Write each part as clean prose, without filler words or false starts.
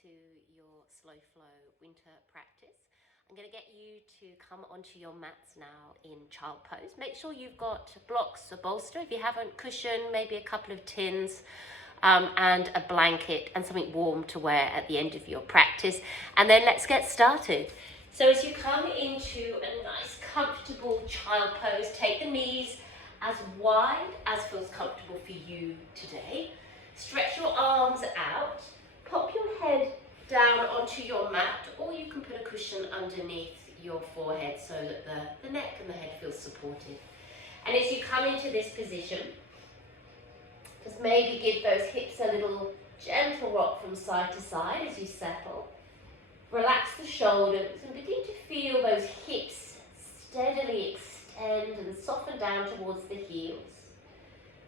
to your slow flow winter practice. I'm going to get you to come onto your mats now in child pose. Make sure you've got blocks, a bolster. If you haven't, cushion, maybe a couple of tins, and a blanket and something warm to wear at the end of your practice. And then let's get started. So as you come into a nice comfortable child pose, take the knees as wide as feels comfortable for you today. Stretch your arms out, pop your head down onto your mat, or you can put a cushion underneath your forehead so that the neck and the head feel supported. And as you come into this position, just maybe give those hips a little gentle rock from side to side as you settle. Relax the shoulders and begin to feel those hips steadily extend and soften down towards the heels.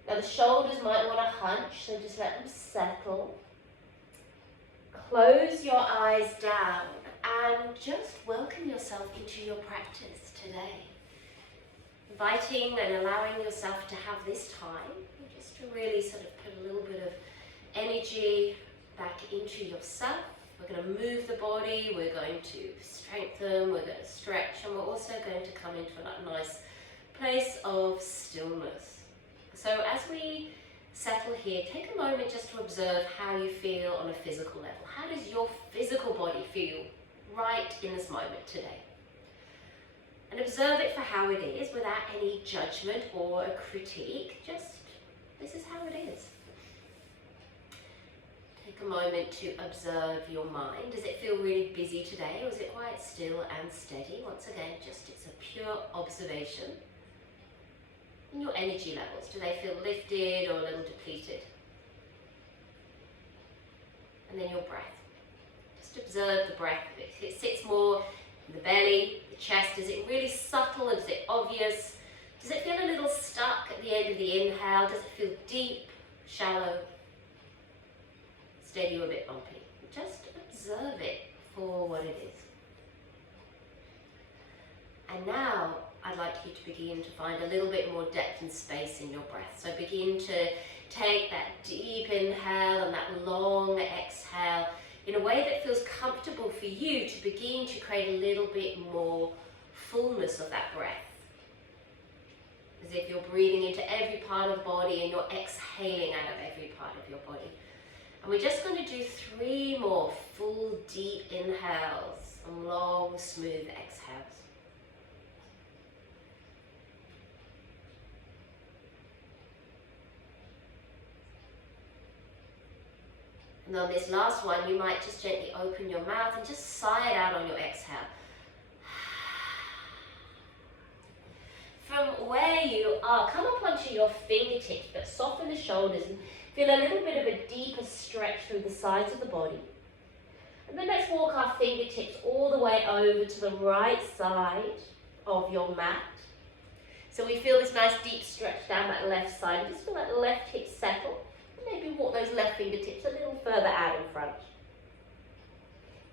Now the shoulders might want to hunch, so just let them settle. Close your eyes down and just welcome yourself into your practice today. Inviting and allowing yourself to have this time, just to really sort of put a little bit of energy back into yourself. We're going to move the body, we're going to strengthen, we're going to stretch, and we're also going to come into a nice place of stillness. So as we settle here, take a moment just to observe how you feel on a physical level. How does your physical body feel right in this moment today? And observe it for how it is without any judgment or a critique. Just, this is how it is. Take a moment to observe your mind. Does it feel really busy today, or is it quite still and steady? Once again, just it's a pure observation. And your energy levels, do they feel lifted or a little depleted? And then your breath. Just observe the breath. If it sits more in the belly, the chest, is it really subtle? Is it obvious? Does it feel a little stuck at the end of the inhale? Does it feel deep, shallow, steady, or a bit bumpy? Just observe it for what it is. And now I'd like you to begin to find a little bit more depth and space in your breath. So begin to take that deep inhale and that long exhale in a way that feels comfortable for you, to begin to create a little bit more fullness of that breath. As if you're breathing into every part of the body and you're exhaling out of every part of your body. And we're just going to do 3 more full deep inhales and long smooth exhales. And on this last one, you might just gently open your mouth and just sigh it out on your exhale. From where you are, come up onto your fingertips, but soften the shoulders and feel a little bit of a deeper stretch through the sides of the body. And then let's walk our fingertips all the way over to the right side of your mat. So we feel this nice deep stretch down that left side. Just feel that left hip settle. Maybe walk those left fingertips a little further out in front.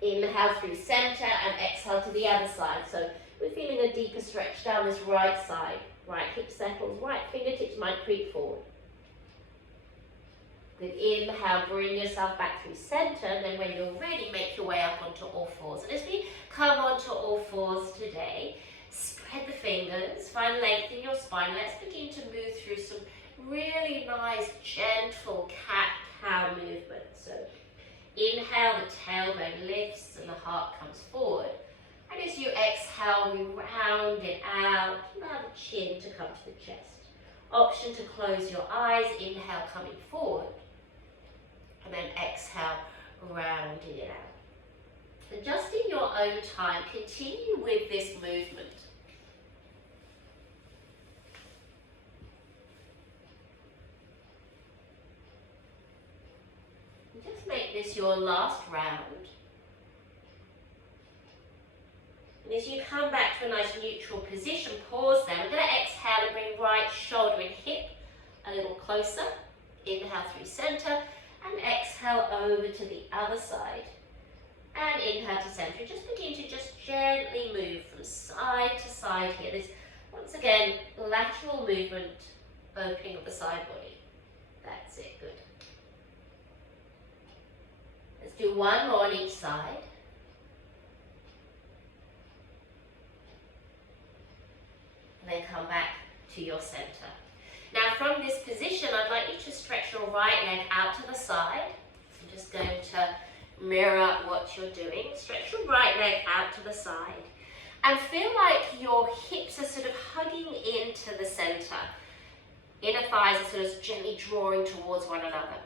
Inhale through center and exhale to the other side. So we're feeling a deeper stretch down this right side. Right hip settles, right fingertips might creep forward. With inhale, bring yourself back through center, and then when you're ready, make your way up onto all fours. And as we come onto all fours today, spread the fingers, find length in your spine. Let's begin to move through some really nice, gentle cat-cow movement. So inhale, the tailbone lifts and the heart comes forward. And as you exhale, we round it out. Allow the chin to come to the chest. Option to close your eyes. Inhale, coming forward. And then exhale, rounding it out. And just in your own time, continue with this movement. Just make this your last round. And as you come back to a nice neutral position, pause there. We're going to exhale and bring right shoulder and hip a little closer. Inhale through center and exhale over to the other side. And inhale to center. Just begin to just gently move from side to side here. This, once again, lateral movement, opening of the side body. That's it, good. Let's do one more on each side. And then come back to your center. Now from this position, I'd like you to stretch your right leg out to the side. I'm just going to mirror what you're doing. Stretch your right leg out to the side. And feel like your hips are sort of hugging into the center. Inner thighs are sort of gently drawing towards one another.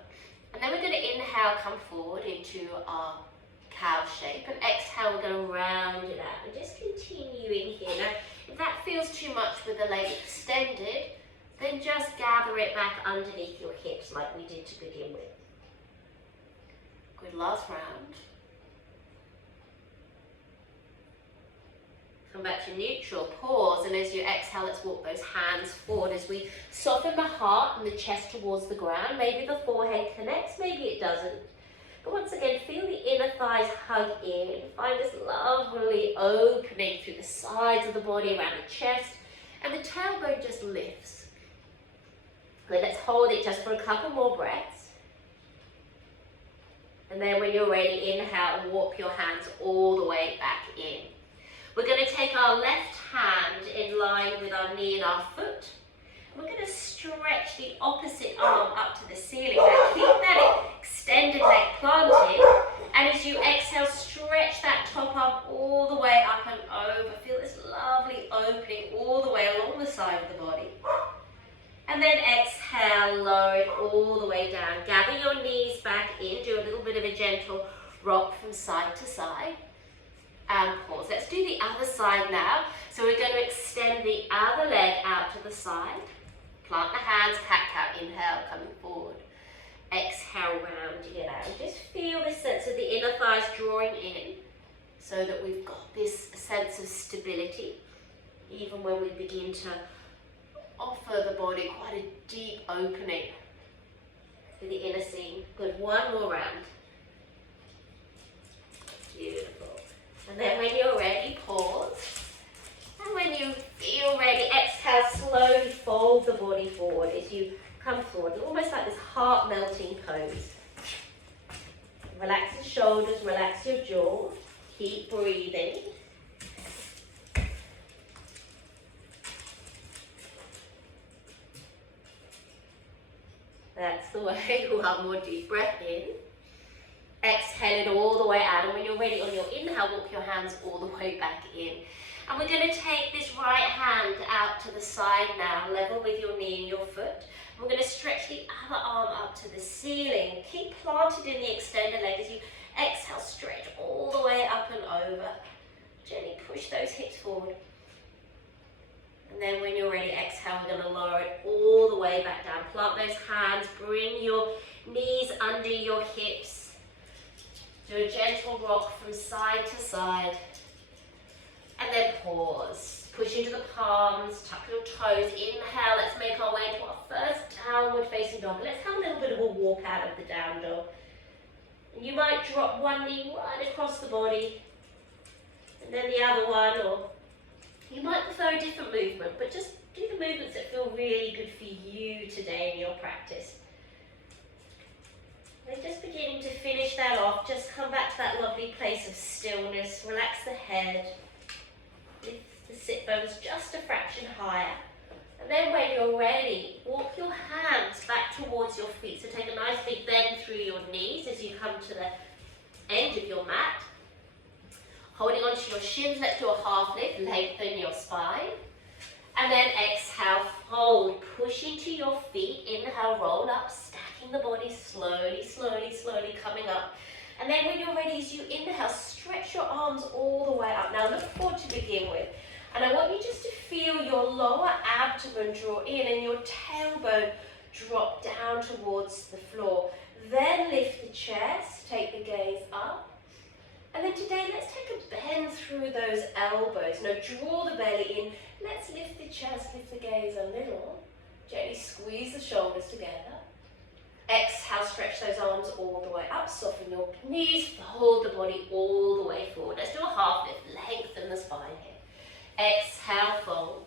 And then we're going to inhale, come forward into our cow shape. And exhale, we're going to round it out. And just continuing here. Now, if that feels too much with the leg extended, then just gather it back underneath your hips like we did to begin with. Good, last round. Come back to neutral, pause, and as you exhale, let's walk those hands forward as we soften the heart and the chest towards the ground. Maybe the forehead connects, maybe it doesn't. But once again, feel the inner thighs hug in. Find this lovely opening through the sides of the body, around the chest, and the tailbone just lifts. Good, let's hold it just for a couple more breaths. And then when you're ready, inhale and walk your hands all the way back in. We're going to take our left hand in line with our knee and our foot. We're going to stretch the opposite arm up to the ceiling. Now keep that extended leg planted. And as you exhale, stretch that top arm all the way up and over. Feel this lovely opening all the way along the side of the body. And then exhale, lower it all the way down. Gather your knees back in. Do a little bit of a gentle rock from side to side. And pause. Let's do the other side now. So we're going to extend the other leg out to the side. Plant the hands, cat-cow, inhale, coming forward. Exhale, rounding it out. Just feel this sense of the inner thighs drawing in so that we've got this sense of stability, even when we begin to offer the body quite a deep opening to the inner seam. Good, one more round. Beautiful. And then when you're ready, pause. And when you feel ready, exhale, slowly fold the body forward as you come forward, almost like this heart-melting pose. Relax the shoulders, relax your jaw. Keep breathing. That's the way. One more deep breath in. Exhale it all the way out, and when you're ready on your inhale, walk your hands all the way back in. And we're going to take this right hand out to the side now, level with your knee and your foot. And we're going to stretch the other arm up to the ceiling. Keep planted in the extended leg as you exhale, stretch all the way up and over. Gently push those hips forward. And then when you're ready, exhale, we're going to lower it all the way back down. Plant those hands, bring your knees under your hips. Do a gentle rock from side to side. And then pause. Push into the palms, tuck your toes. Inhale, let's make our way to our first downward facing dog. Let's have a little bit of a walk out of the down dog. And you might drop one knee right across the body, and then the other one, or you might prefer a different movement, but just do the movements that feel really good for you today in your practice. And just beginning to finish that off, just come back to that lovely place of stillness. Relax the head. Lift the sit bones just a fraction higher. And then when you're ready, walk your hands back towards your feet. So take a nice big bend through your knees as you come to the end of your mat. Holding onto your shins, let's do a half lift. Lengthen your spine. And then exhale, fold. Push into your feet. Inhale, roll up. Stacking the body slowly, slowly, slowly coming up. And then when you're ready, as you inhale, stretch your arms all the way up. Now look forward to begin with. And I want you just to feel your lower abdomen draw in and your tailbone drop down towards the floor. Then lift the chest, take the gaze up. And then today, let's take a bend through those elbows. Now draw the belly in. Let's lift the chest, lift the gaze a little. Gently squeeze the shoulders together. Exhale, stretch those arms all the way up. Soften your knees, fold the body all the way forward. Let's do a half lift. Lengthen the spine here. Exhale, fold.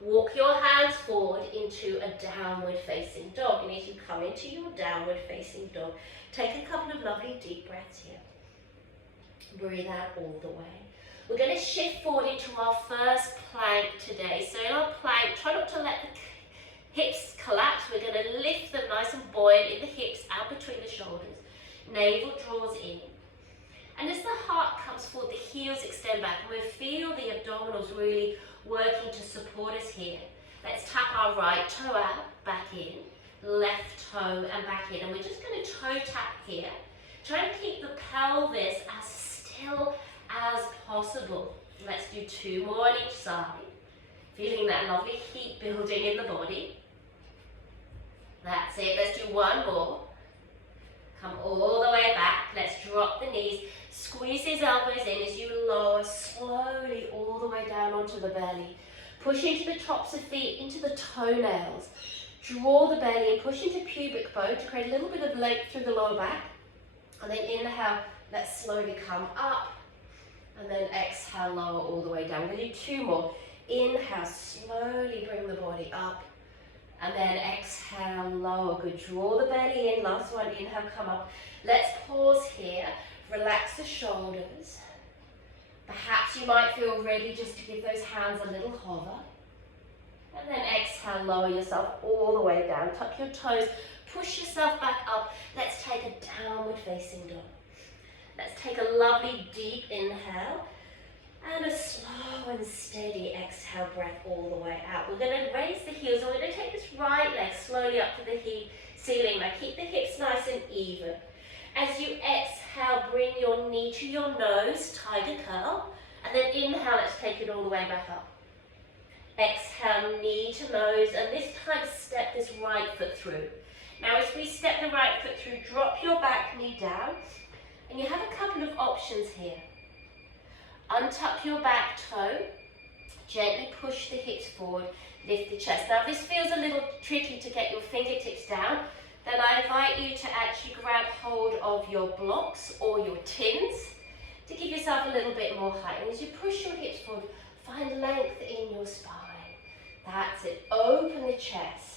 Walk your hands forward into a downward facing dog. And as you come into your downward facing dog, take a couple of lovely deep breaths here. Breathe out all the way. We're going to shift forward into our first plank today. So in our plank, try not to let the hips collapse. We're going to lift them nice and buoyant in the hips, out between the shoulders. Navel draws in. And as the heart comes forward, the heels extend back. And we feel the abdominals really working to support us here. Let's tap our right toe out, back in, left toe and back in. And we're just going to toe tap here. Try and keep the pelvis as still as possible. Let's do 2 more on each side. Feeling that lovely heat building in the body. That's it. Let's do 1 more. Come all the way back. Let's drop the knees. Squeeze these elbows in as you lower slowly all the way down onto the belly. Push into the tops of feet, into the toenails. Draw the belly and push into pubic bone to create a little bit of length through the lower back. And then inhale, let's slowly come up. And then exhale, lower all the way down. We're going to do 2 more. Inhale, slowly bring the body up. And then exhale, lower. Good. Draw the belly in. Last one. Inhale, come up. Let's pause here. Relax the shoulders. Perhaps you might feel ready just to give those hands a little hover. And then exhale, lower yourself all the way down. Tuck your toes. Push yourself back up. Let's take a downward facing dog. Let's take a lovely deep inhale. And a slow and steady exhale breath all the way out. We're going to raise the heels and we're going to take this right leg slowly up to the ceiling. Now keep the hips nice and even. As you exhale, bring your knee to your nose, tiger curl. And then inhale, let's take it all the way back up. Exhale, knee to nose. And this time step this right foot through. Now as we step the right foot through, drop your back knee down. And you have a couple of options here. Untuck your back toe, gently push the hips forward, lift the chest. Now if this feels a little tricky to get your fingertips down, then I invite you to actually grab hold of your blocks or your tins to give yourself a little bit more height. And as you push your hips forward, find length in your spine. That's it. Open the chest.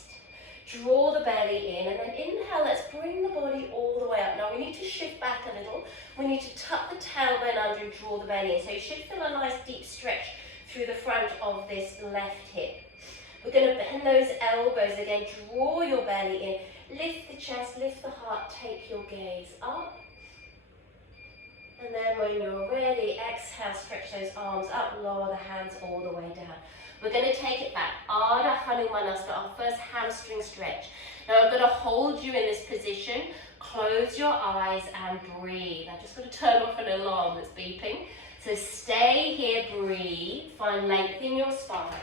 Draw the belly in, and then inhale, let's bring the body all the way up. Now we need to shift back a little. We need to tuck the tailbone under and draw the belly in. So you should feel a nice deep stretch through the front of this left hip. We're going to bend those elbows again, draw your belly in, lift the chest, lift the heart, take your gaze up. And then when you're ready, exhale, stretch those arms up, lower the hands all the way down. We're going to take it back. Ardha Hanumanasana, our first hamstring stretch. Now I'm going to hold you in this position. Close your eyes and breathe. I'm just going to turn off an alarm that's beeping. So stay here, breathe. Find length in your spine.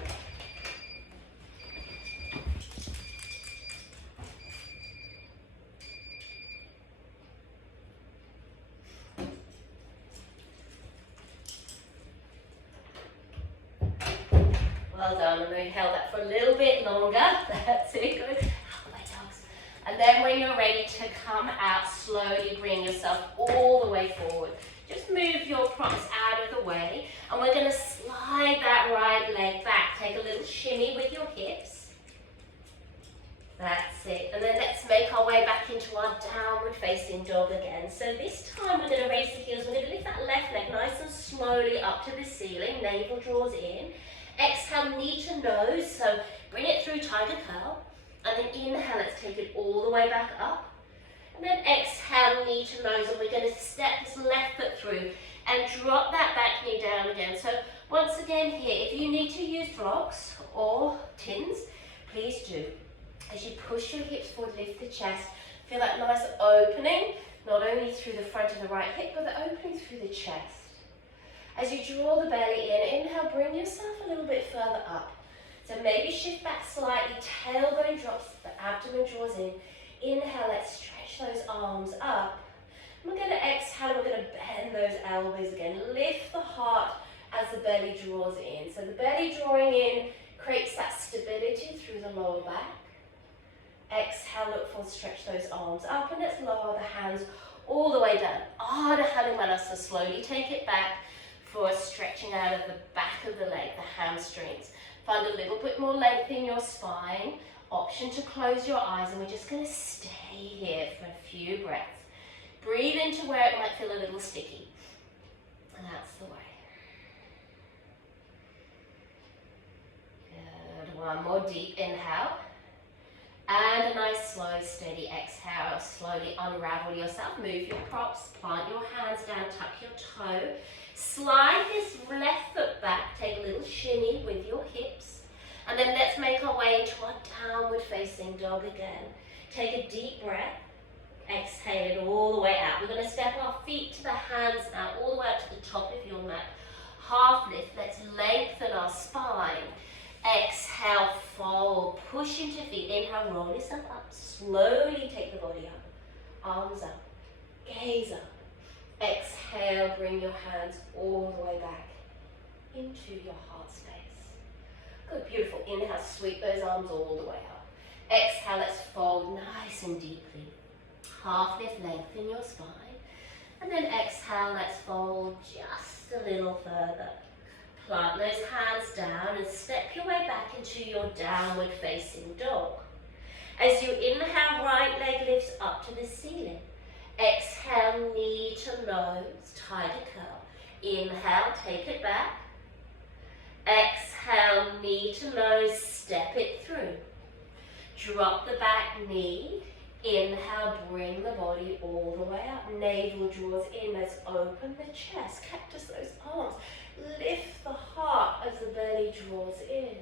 Well done, and we held that for a little bit longer. That's it, good. Out my dogs. And then when you're ready to come out, slowly bring yourself all the way forward. Just move your props out of the way, and we're going to slide that right leg back. Take a little shimmy with your hips. That's it. And then let's make our way back into our downward facing dog again. So this time we're going to raise the heels. We're going to lift that left leg nice and slowly up to the ceiling. Navel draws in. Exhale, knee to nose, so bring it through tiger curl. And then inhale, let's take it all the way back up. And then exhale, knee to nose, and we're going to step this left foot through and drop that back knee down again. So once again here, if you need to use blocks or tins, please do. As you push your hips forward, lift the chest, feel that nice opening, not only through the front of the right hip, but the opening through the chest. As you draw the belly in, inhale, bring yourself a little bit further up. So maybe shift back slightly, tailbone drops, the abdomen draws in. Inhale, let's stretch those arms up. And we're going to exhale, we're going to bend those elbows again. Lift the heart as the belly draws in. So the belly drawing in creates that stability through the lower back. Exhale, look forward, stretch those arms up, and let's lower the hands all the way down. Ardha Hanumanasana, slowly take it back for stretching out of the back of the leg, the hamstrings. Find a little bit more length in your spine. Option to close your eyes, and we're just going to stay here for a few breaths. Breathe into where it might feel a little sticky. And that's the way. Good. One more deep inhale. And a nice, slow, steady exhale. Slowly unravel yourself. Move your props. Plant your hands down. Tuck your toe. Slide this left foot back. Take a little shimmy with your hips. And then let's make our way into our downward facing dog again. Take a deep breath. Exhale it all the way out. We're going to step our feet to the hands now, all the way up to the top of your mat. Half lift. Let's lengthen our spine. Exhale, fold. Push into feet. Inhale, roll yourself up. Slowly take the body up. Arms up. Gaze up. Exhale, bring your hands all the way back into your heart space. Good, beautiful. Inhale, sweep those arms all the way up. Exhale, let's fold nice and deeply. Half lift, lengthen your spine. And then exhale, let's fold just a little further. Plant those hands down and step your way back into your downward facing dog. As you inhale, right leg lifts up to the ceiling. Exhale, knee to nose, tiger curl. Inhale, take it back. Exhale, knee to nose, step it through. Drop the back knee. Inhale, bring the body all the way up. Navel draws in. Let's open the chest. Cactus those arms. Lift the heart as the belly draws in.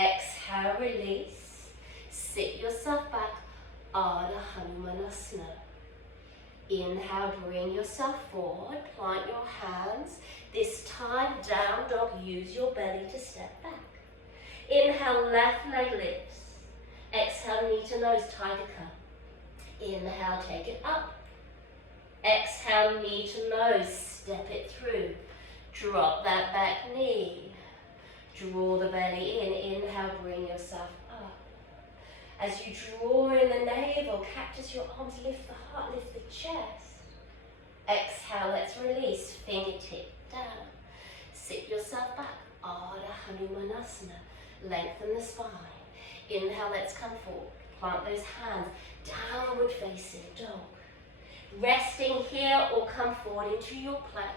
Exhale, release. Sit yourself back. Ardha Hanumanasana. Inhale, bring yourself forward. Plant your hands. This time, down dog. Use your belly to step back. Inhale, left leg lifts. Exhale, knee to nose, tiger curl. Inhale, take it up. Exhale, knee to nose, step it through. Drop that back knee. Draw the belly in. Inhale, bring yourself up. As you draw in the navel, cactus your arms, lift the heart, lift the chest. Exhale, let's release. Fingertip down. Sit yourself back. Ardha Hanumanasana. Lengthen the spine. Inhale, let's come forward. Plant those hands. Downward facing dog. Resting here or come forward into your plank.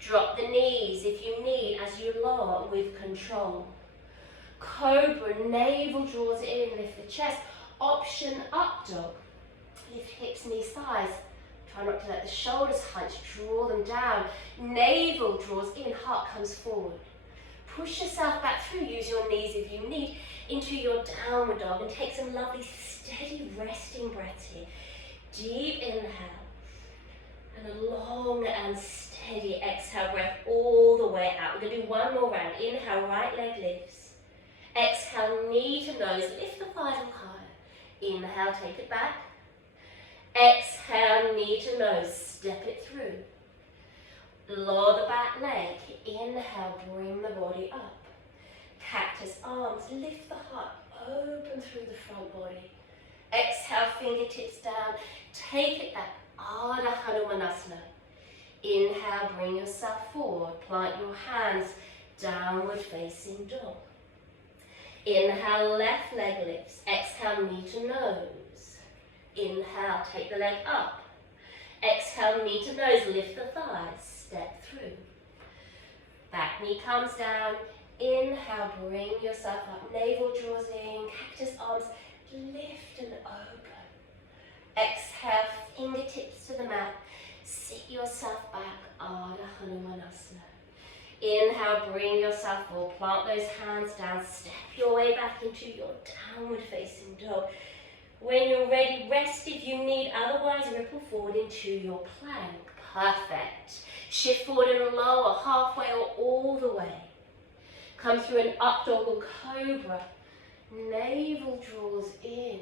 Drop the knees if you need as you lower with control. Cobra, navel draws in, lift the chest. Option up dog. Lift hips, knees, thighs. Try not to let the shoulders hunch, draw them down. Navel draws in, heart comes forward. Push yourself back through, use your knees if you need, into your downward dog and take some lovely steady resting breaths here. Deep inhale and a long and steady exhale breath all the way out. We're going to do one more round. Inhale, right leg lifts. Exhale, knee to nose, lift the thighs up higher. Inhale, take it back. Exhale, knee to nose, step it through. Lower the back leg. Inhale, bring the body up. Cactus arms, lift the heart, open through the front body. Exhale, fingertips down, take it back. Ardha Hanumanasana. Inhale, bring yourself forward, plant your hands, downward facing dog. Inhale, left leg lifts. Exhale, knee to nose. Inhale, take the leg up. Exhale, knee to nose, lift the thighs, step through. Back knee comes down. Inhale, bring yourself up. Navel draws in, cactus arms, lift and open. Exhale, fingertips to the mat. Sit yourself back, Ardha Hanumanasana. Inhale, bring yourself forward, plant those hands down, step your way back into your downward facing dog. When you're ready, rest if you need, otherwise ripple forward into your plank. Perfect. Shift forward and lower, halfway or all the way. Come through an up dog or cobra. Navel draws in.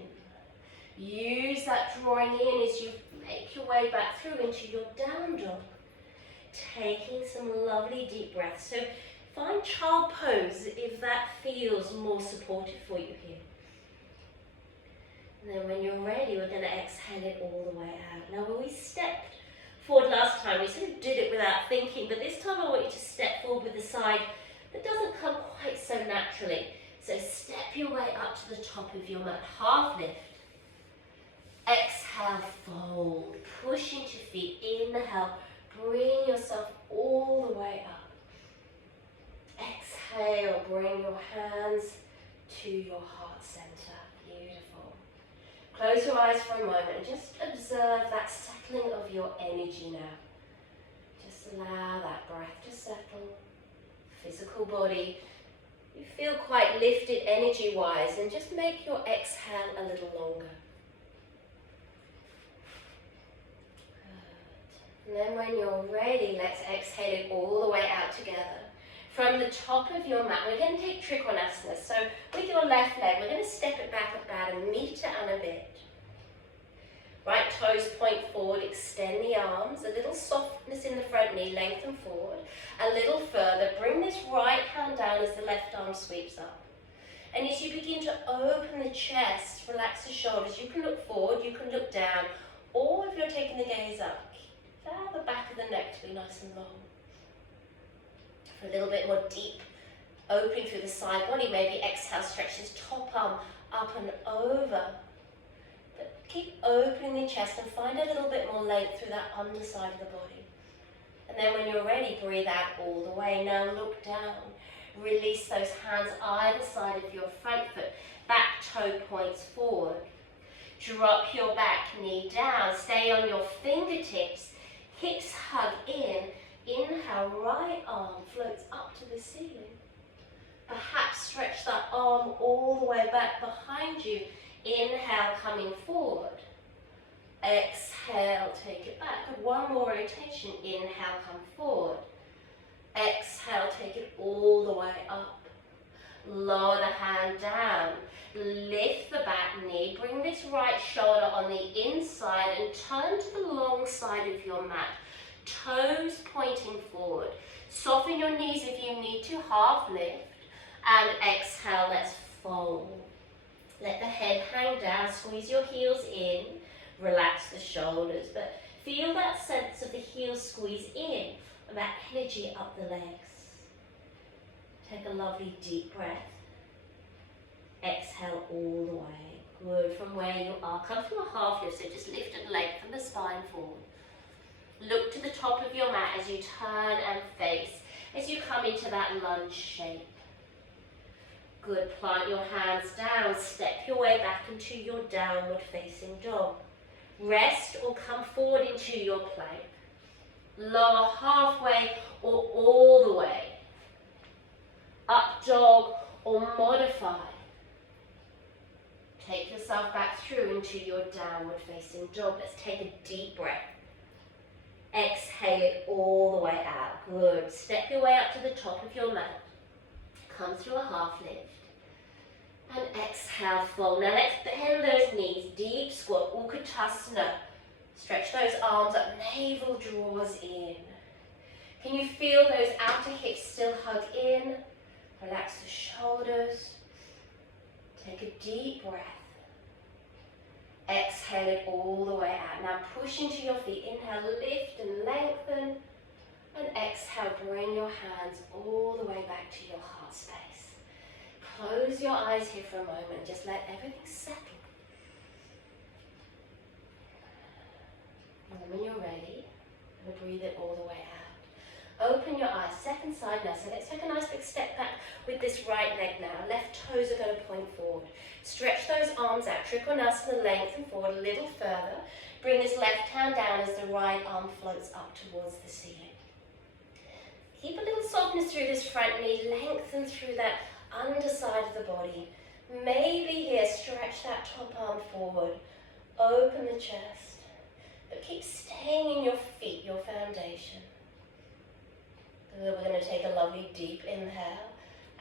Use that drawing in as you make your way back through into your down dog. Taking some lovely deep breaths. So find child pose if that feels more supportive for you here. And then when you're ready, we're going to exhale it all the way out. Now when we stepped forward last time, we sort of did it without thinking, but this time I want you to step forward with the side that doesn't come quite so naturally. So step your way up to the top of your mat, half lift. Exhale, fold, push into feet. Inhale, bring yourself all the way up. Exhale, bring your hands to your heart center. Beautiful. Close your eyes for a moment and just observe that settling of your energy now. Just allow that breath to settle. Physical body, you feel quite lifted energy-wise, and just make your exhale a little longer. Good. And then when you're ready, let's exhale it all the way out together. From the top of your mat, we're going to take Trikonasana. So with your left leg, we're going to step it back about 1 meter and a bit. Right toes point forward, extend the arms, a little softness in the front knee, lengthen forward. A little further, bring this right hand down as the left arm sweeps up. And as you begin to open the chest, relax the shoulders, you can look forward, you can look down, or if you're taking the gaze up, allow the back of the neck to be nice and long. For a little bit more deep opening through the side body, maybe exhale, stretch this top arm up and over. But keep opening the chest and find a little bit more length through that underside of the body. And then when you're ready, breathe out all the way. Now look down. Release those hands either side of your front foot. Back toe points forward. Drop your back knee down. Stay on your fingertips. Hips hug in. Inhale, right arm floats up to the ceiling. Perhaps stretch that arm all the way back behind you. Inhale, coming forward. Exhale, take it back. Good. One more rotation. Inhale, come forward. Exhale, take it all the way up. Lower the hand down. Lift the back knee. Bring this right shoulder on the inside and turn to the long side of your mat. Toes pointing forward. Soften your knees if you need to. Half lift. And exhale, let's fold. Let the head hang down. Squeeze your heels in. Relax the shoulders, but feel that sense of the heels squeeze in and that energy up the legs. Take a lovely deep breath. Exhale all the way. Good. From where you are, come to a half lift, so just lift and lengthen the spine forward. Look to the top of your mat as you turn and face, as you come into that lunge shape. Good. Plant your hands down. Step your way back into your downward facing dog. Rest or come forward into your plank. Lower halfway or all the way. Up dog or modify. Take yourself back through into your downward facing dog. Let's take a deep breath. Exhale it all the way out. Good. Step your way up to the top of your mat. Come through a half lift. And exhale, fold. Now let's bend those knees. Deep squat, Utkatasana. Stretch those arms up. Navel draws in. Can you feel those outer hips still hug in? Relax the shoulders. Take a deep breath. Exhale it all the way out. Now push into your feet. Inhale, lift and lengthen. And exhale, bring your hands all the way back to your heart space. Close your eyes here for a moment. Just let everything settle. And then when you're ready, I'm going to breathe it all the way out. Open your eyes, second side now. So let's take a nice big step back with this right leg now. Left toes are going to point forward. Stretch those arms out. Trikonasana, lengthen forward a little further. Bring this left hand down as the right arm floats up towards the ceiling. Keep a little softness through this front knee. Lengthen through that underside of the body. Maybe here, stretch that top arm forward. Open the chest. But keep staying in your feet, your foundation. Good. We're going to take a lovely deep inhale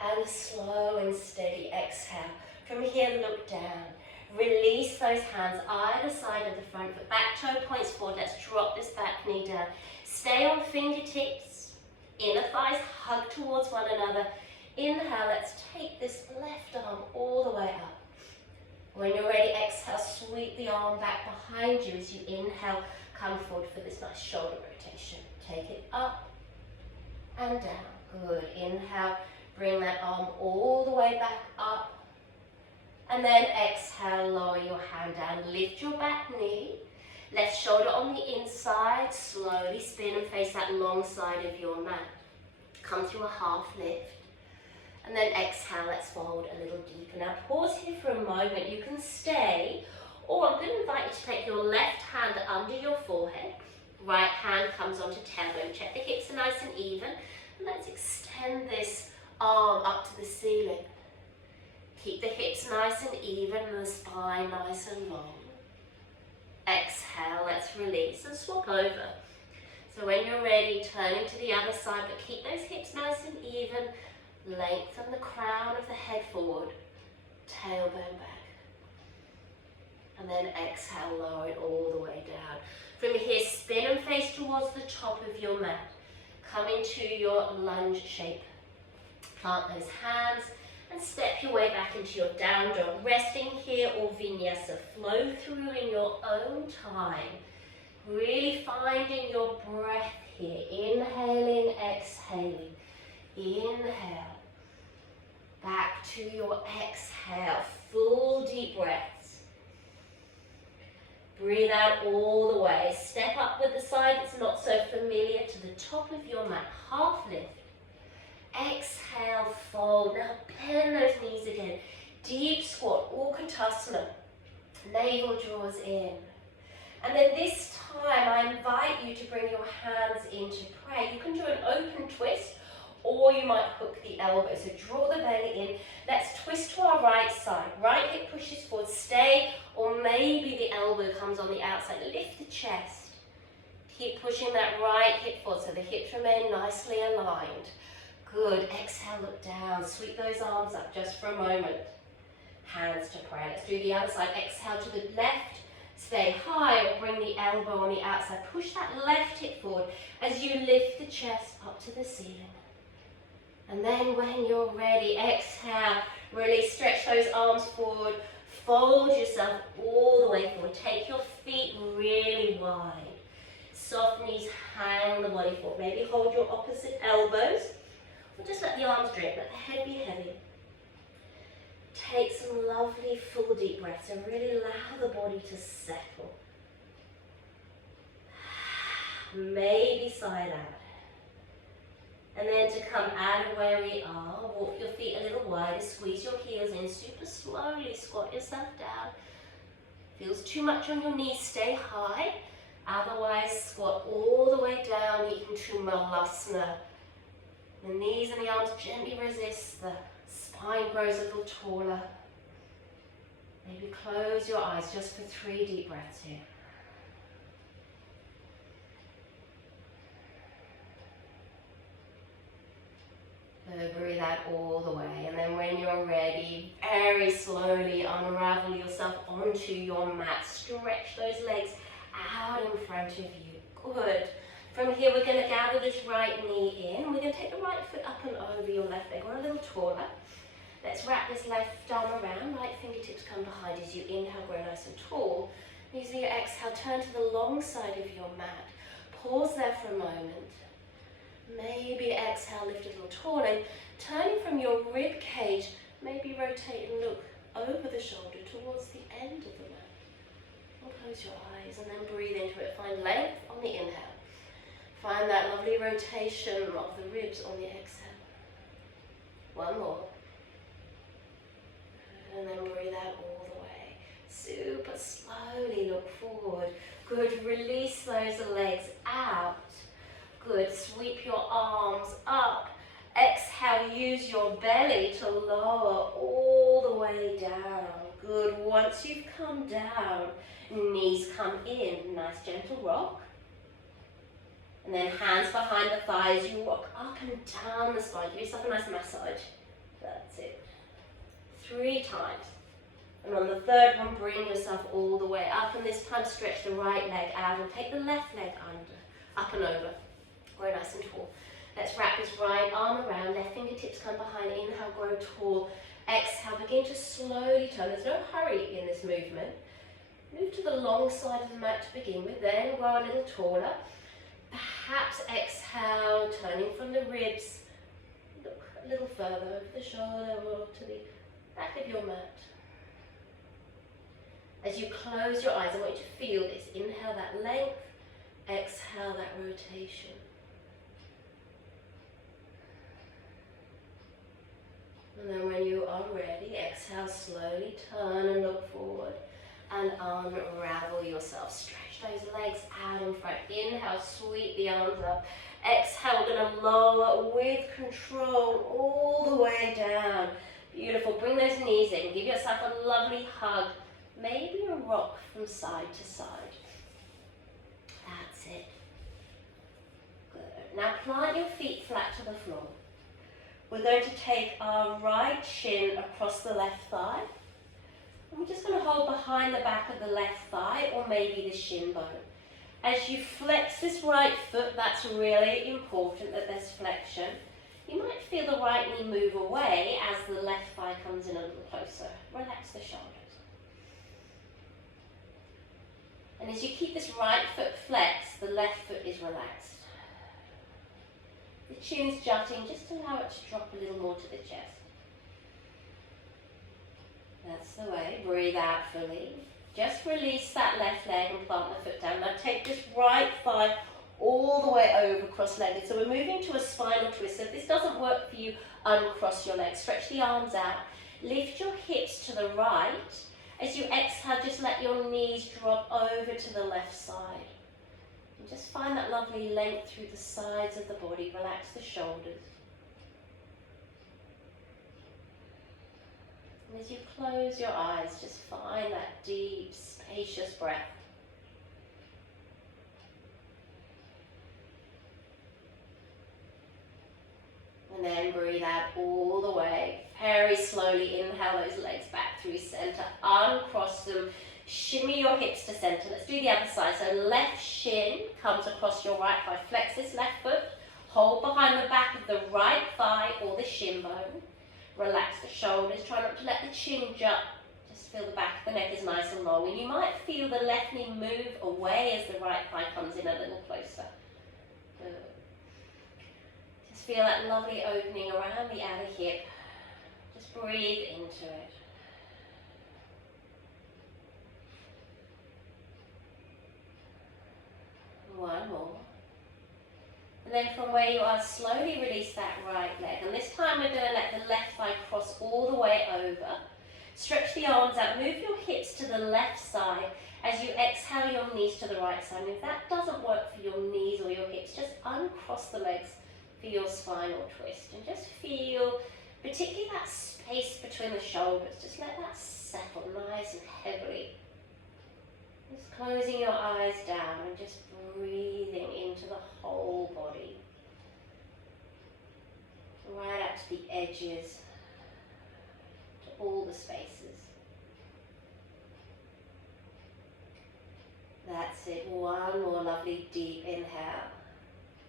and a slow and steady exhale. From here, look down. Release those hands either side of the front foot. Back toe points forward. Let's drop this back knee down. Stay on fingertips. Inner thighs hug towards one another. Inhale, let's take this left arm all the way up. When you're ready, exhale, sweep the arm back behind you as you inhale, come forward for this nice shoulder rotation. Take it up and down. Good. Inhale, Bring that arm all the way back up. And then exhale, lower your hand down. Lift your back knee. Left shoulder on the inside. Slowly spin and face that long side of your mat. Come through a half lift. And then exhale, let's fold a little deeper. Now pause here for a moment. You can stay, or I'm going to invite you to take your left hand under your forehead. Right hand comes onto tailbone. Check the hips are nice and even. And let's extend this arm up to the ceiling. Keep the hips nice and even and the spine nice and long. Exhale, let's release and swap over. So when you're ready, turning to the other side, but keep those hips nice and even. Lengthen the crown of the head forward, tailbone back. And then exhale, lower it all the way down. From here, spin and face towards the top of your mat. Come into your lunge shape. Plant those hands and step your way back into your down dog. Resting here or vinyasa. Flow through in your own time. Really finding your breath here. Inhaling, exhaling. Inhale. Back to your exhale. Full deep breaths. Breathe out all the way. Step up with the side that's not so familiar to the top of your mat. Half lift. Exhale, fold. Now bend those knees again. Deep squat, Utkatasana. Navel draws in. And then this time I invite you to bring your hands into prayer. You can do an open twist, or you might hook the elbow. So draw the belly in. Let's twist to our right side. Right hip pushes forward. Stay, or maybe the elbow comes on the outside. Lift the chest. Keep pushing that right hip forward so the hips remain nicely aligned. Good. Exhale, look down. Sweep those arms up just for a moment. Hands to prayer. Let's do the other side. Exhale to the left. Stay high, or bring the elbow on the outside. Push that left hip forward as you lift the chest up to the ceiling. And then when you're ready, exhale, release, stretch those arms forward, fold yourself all the way forward. Take your feet really wide. Soft knees, hang the body forward. Maybe hold your opposite elbows, or just let the arms drape, let the head be heavy. Take some lovely full deep breaths and really allow the body to settle. Maybe side out. And then to come out of where we are, walk your feet a little wider, squeeze your heels in super slowly, squat yourself down. Feels too much on your knees, stay high. Otherwise, squat all the way down, into Malasana. The knees and the arms gently resist, the spine grows a little taller. Maybe close your eyes just for 3 deep breaths here. Breathe out all the way, and then when you're ready, very slowly unravel yourself onto your mat. Stretch those legs out in front of you. Good. From here, we're going to gather this right knee in. We're going to take the right foot up and over your left leg, or a little taller. Let's wrap this left arm around. Right fingertips come behind as you inhale, grow nice and tall. Using your exhale, turn to the long side of your mat. Pause there for a moment. Maybe exhale, lift a little taller. Turning from your rib cage, maybe rotate and look over the shoulder towards the end of the mat. Or close your eyes and then breathe into it. Find length on the inhale. Find that lovely rotation of the ribs on the exhale. One more. And then breathe out all the way. Super slowly look forward. Good. Release those legs out. Good. Sweep your arms up. Exhale, use your belly to lower all the way down. Good. Once you've come down, knees come in. Nice gentle rock. And then hands behind the thighs. You rock up and down the spine. Give yourself a nice massage. That's it. 3 times. And on the 3rd one, bring yourself all the way up. And this time, stretch the right leg out and take the left leg under. Up and over. Grow nice and tall. Let's wrap this right arm around, left fingertips come behind, inhale, grow tall. Exhale, begin to slowly turn. There's no hurry in this movement. Move to the long side of the mat to begin with, then grow a little taller. Perhaps exhale, turning from the ribs. Look A little further over the shoulder or to the back of your mat. As you close your eyes, I want you to feel this. Inhale that length, exhale that rotation. And then when you are ready, exhale, slowly turn and look forward and unravel yourself. Stretch those legs out in front. Inhale, sweep the arms up. Exhale, we're going to lower with control all the way down. Beautiful. Bring those knees in. Give yourself a lovely hug. Maybe a rock from side to side. That's it. Good. Now plant your feet flat to the floor. We're going to take our right shin across the left thigh. And we're just going to hold behind the back of the left thigh or maybe the shin bone. As you flex this right foot, that's really important that there's flexion. You might feel the right knee move away as the left thigh comes in a little closer. Relax the shoulders. And as you keep this right foot flexed, the left foot is relaxed. The chin is jutting, just allow it to drop a little more to the chest. That's the way. Breathe out fully. Just release that left leg and plant the foot down. Now take this right thigh all the way over cross-legged. So we're moving to a spinal twist. So if this doesn't work for you, uncross your legs. Stretch the arms out. Lift your hips to the right. As you exhale, just let your knees drop over to the left side. And just find that lovely length through the sides of the body. Relax the shoulders. And as you close your eyes, just find that deep, spacious breath. And then breathe out all the way. Very slowly inhale those legs back through center. Uncross them. Shimmy your hips to center. Let's do the other side. So left shin comes across your right thigh. Flex this left foot. Hold behind the back of the right thigh or the shin bone. Relax the shoulders. Try not to let the chin jut. Just feel the back of the neck is nice and long. And you might feel the left knee move away as the right thigh comes in a little closer. Good. Just feel that lovely opening around the outer hip. Just breathe into it. One more. And then from where you are, slowly release that right leg. And this time we're going to let the left thigh cross all the way over. Stretch the arms out. Move your hips to the left side. As you exhale, your knees to the right side. And if that doesn't work for your knees or your hips, just uncross the legs for your spinal twist. And just feel, particularly that space between the shoulders, just let that settle nice and heavily. Just closing your eyes down and just breathing into the whole body. Right out to the edges, to all the spaces. That's it. One more lovely deep inhale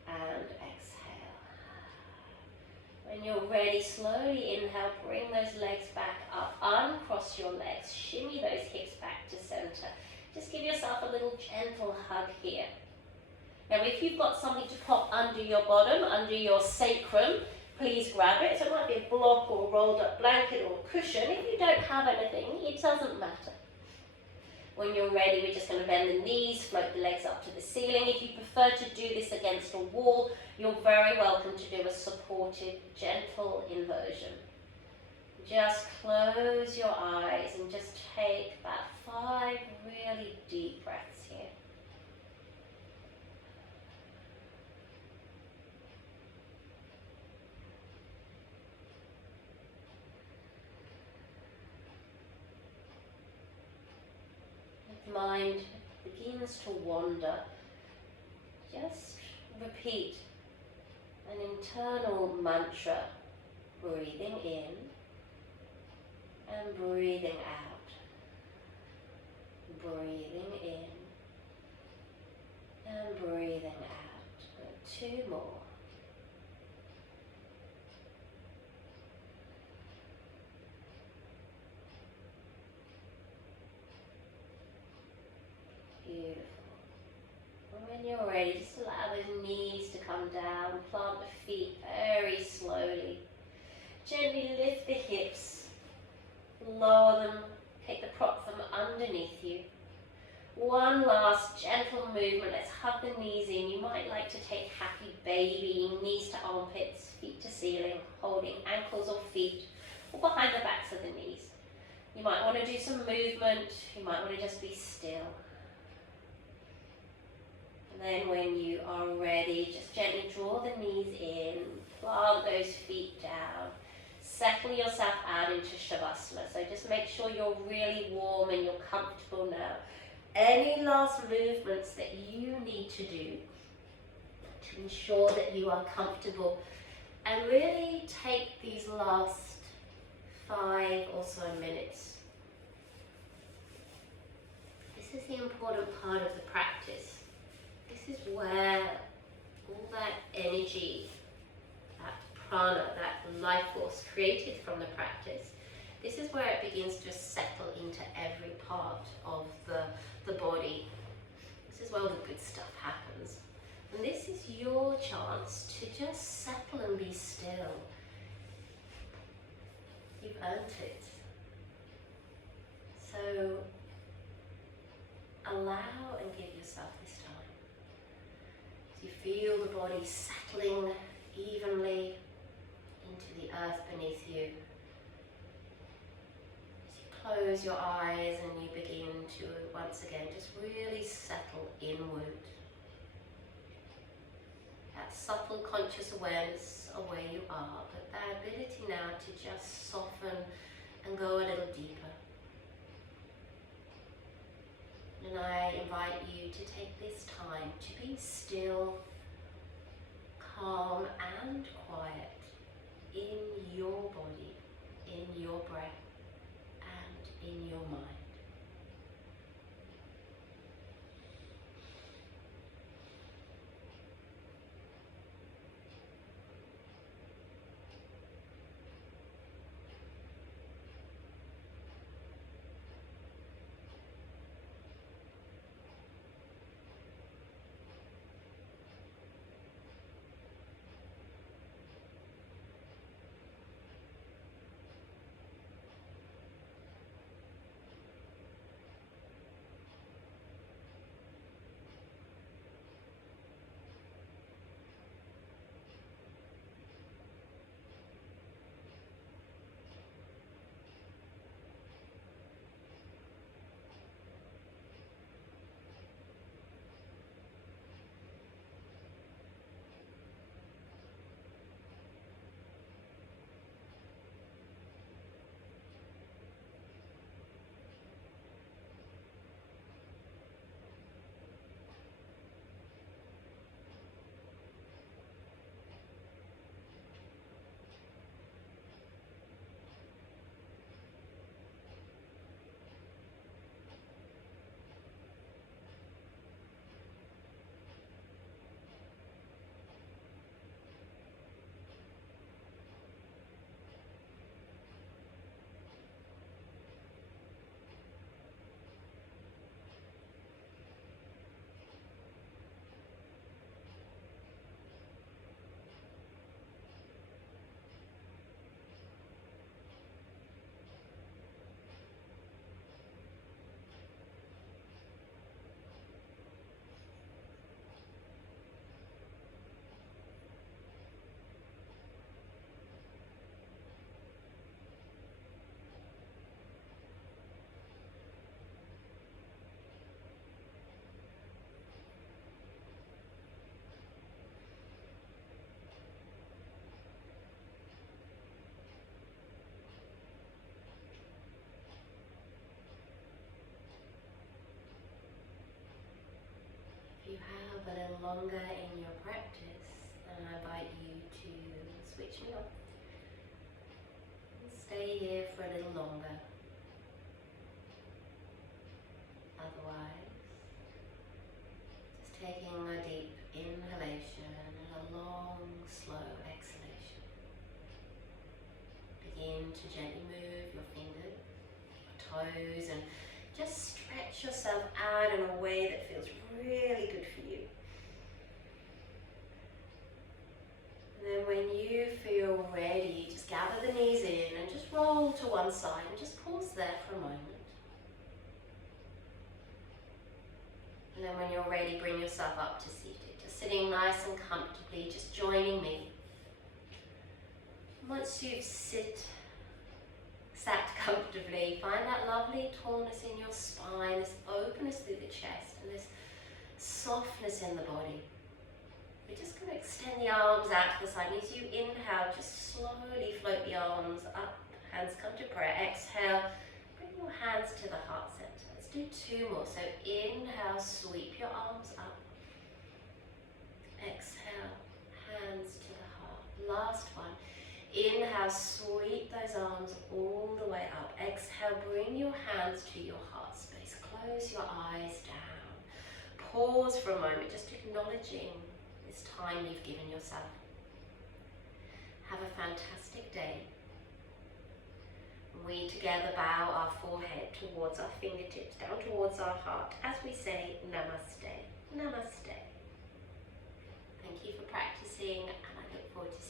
and exhale. When you're ready, slowly inhale, bring those legs back up, uncross your legs, shimmy those hips back to center. Just give yourself a little gentle hug here. Now if you've got something to pop under your bottom, under your sacrum, please grab it. So it might be a block or a rolled up blanket or a cushion. If you don't have anything, it doesn't matter. When you're ready, we're just going to bend the knees, float the legs up to the ceiling. If you prefer to do this against a wall, you're very welcome to do a supported, gentle inversion. Just close your eyes and just take about 5 really deep breaths here. If mind begins to wander, just repeat an internal mantra, breathing in and breathing out, breathing in and breathing out. 2 more. Beautiful. And when you're ready, just allow those knees to come down, plant the feet very slowly. Gently lift the hips, lower them, take the prop from underneath you. One last gentle movement. Let's hug the knees in. You might like to take happy baby, knees to armpits, feet to ceiling, holding ankles or feet or behind the backs of the knees. You might want to do some movement. You might want to just be still. And then when you are ready, just gently draw the knees in, plant those feet down. Settle yourself out into Shavasana. So just make sure you're really warm and you're comfortable now. Any last movements that you need to do to ensure that you are comfortable, and really take these last 5 or so minutes. This is the important part of the practice. This is where all that energy, that prana, that life force created from the practice, this is where it begins to settle into every part of the body. This is where all the good stuff happens. And this is your chance to just settle and be still. You've earned it. So allow and give yourself this time. As you feel the body settling evenly into the earth beneath you. Close your eyes and you begin to once again just really settle inward. That subtle conscious awareness of where you are, but that ability now to just soften and go a little deeper. And I invite you to take this time to be still, calm and quiet in your body, in your breath, in your mind. If you have a little longer in your practice, then I invite you to switch me off and stay here for a little longer. Otherwise, just taking a deep inhalation and a long, slow exhalation. Begin to gently move your fingers, your toes, and just stretch yourself out in a way that feels really good for you. And then when you feel ready, just gather the knees pull to one side and just pause there for a moment. And then when you're ready, bring yourself up to seated. Just sitting nice and comfortably, just joining me. Once you've sat comfortably, find that lovely tautness in your spine, this openness through the chest, and this softness in the body. We're just going to extend the arms out to the side. As you inhale, just slowly float the arms up. Hands come to prayer. Exhale, bring your hands to the heart center. Let's do 2 more. So inhale, sweep your arms up. Exhale, hands to the heart. Last one. Inhale, sweep those arms all the way up. Exhale, bring your hands to your heart space. Close your eyes down. Pause for a moment, just acknowledging this time you've given yourself. Have a fantastic day. We together bow our forehead towards our fingertips, down towards our heart, as we say Namaste. Namaste. Thank you for practicing, and I look forward to seeing you